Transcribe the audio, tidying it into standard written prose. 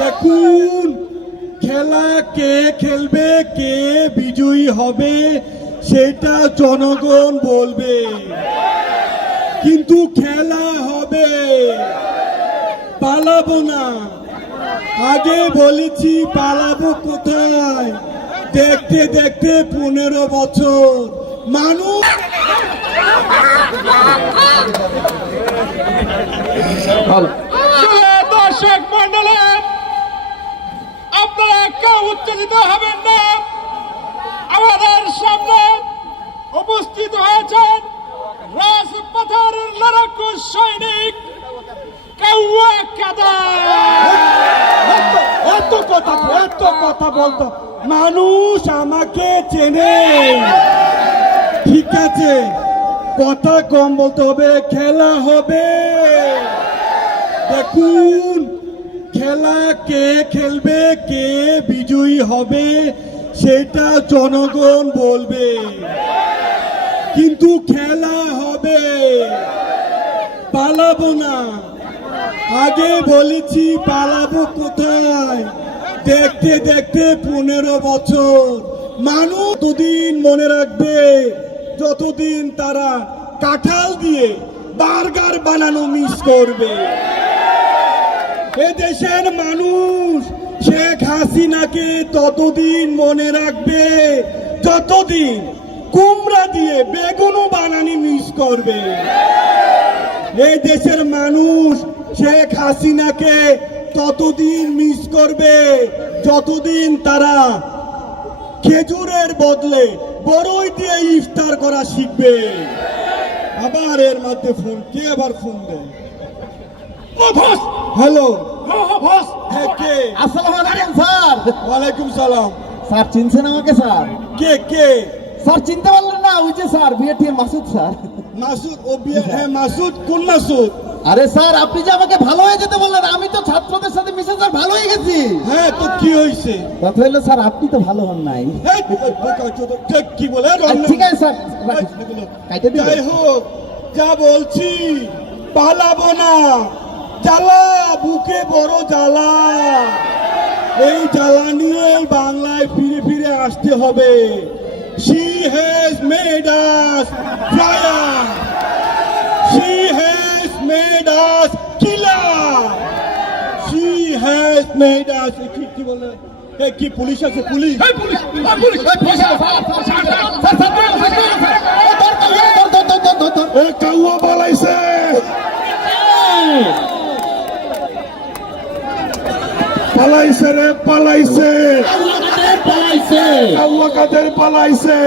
দেখুন, খেলা কে খেলবে, কে বিজয়ী হবে সেটা জনগণ বলবে, কিন্তু খেলা হবে, পালাবো না। আগে বলেছি পালাবো কোথায়, দেখতে দেখতে 15 বছর মানুষ। দর্শক মন্ডলী, আপনারা কেউ উত্তেজিত হবেন না। আমাদের সামনে উপস্থিত হয়েছেন রাজপথের লড়াকু সৈনিক কাউয়া কাদের। এত কথা বলতো, মানুষ আমাকে চেনে, ঠিক আছে, কথা কম বলতে হবে, খেলা হবে। দেখুন, খেলা কে খেলবে, কে বিজয়ী হবে সেটা জনগণ বলবে, কিন্তু খেলা হবে, পালাবো না। আগে বলেছি পালাবো কোথায়, দেখতে দেখতে 15 বছর মানুষ। ততদিন মনে রাখবে যতদিন তারা কাঁঠাল দিয়ে বার্গার বানানো মিস করবে। এদেশের মানুষ শেখ হাসিনাকে ততদিন মনে রাখবে যতদিন কুমড়া দিয়ে বেগুনও বানানি মিস করবে। এই দেশের মানুষ শেখ হাসিনাকে ততদিন মিস করবে যতদিন তারা খেজুরের বদলে বড়ই দিয়ে ইফতার করা শিখবে। আবার এর মধ্যে ফোন, কে আবার ফোন দেয়? হ্যালো, কে? আসসালামু আলাইকুম স্যার। ওয়ালাইকুম সালাম। স্যার চিনছেন আমাকে স্যার? কে? স্যার চিনতে পারলেন না? ওই যে স্যার বিএটিএম মাসুদ স্যার। মাসুদ? ও হ্যাঁ, মাসুদ। কোন মাসুদ? আরে স্যার, আপনি যে আমাকে ভালো হয়ে যেতে বললেন, আমি তো ছাত্রদের সাথে মিশে স্যার ভালো হয়ে গেছি। হ্যাঁ, তো কি হয়েছে? কথা হলো স্যার, আপনি তো ভালো হন নাই। কি বলে? ঠিক আছে স্যার, কাইটে দিন। যাই হোক, যা বলছি, পালাবো না। জ্বালা, বুকে বড় জ্বালা। এই জ্বালা নিয়ে বাংলায় ফিরে ফিরে আসতে হবে। She has made us fire. She has made us killer. She has made us কি বলে? কি পুলিশ আছে? পুলিশ কাউয়া পালাইছে। পালাইছে রে, পালাইছে। কাউয়া কাদের পালাইছে।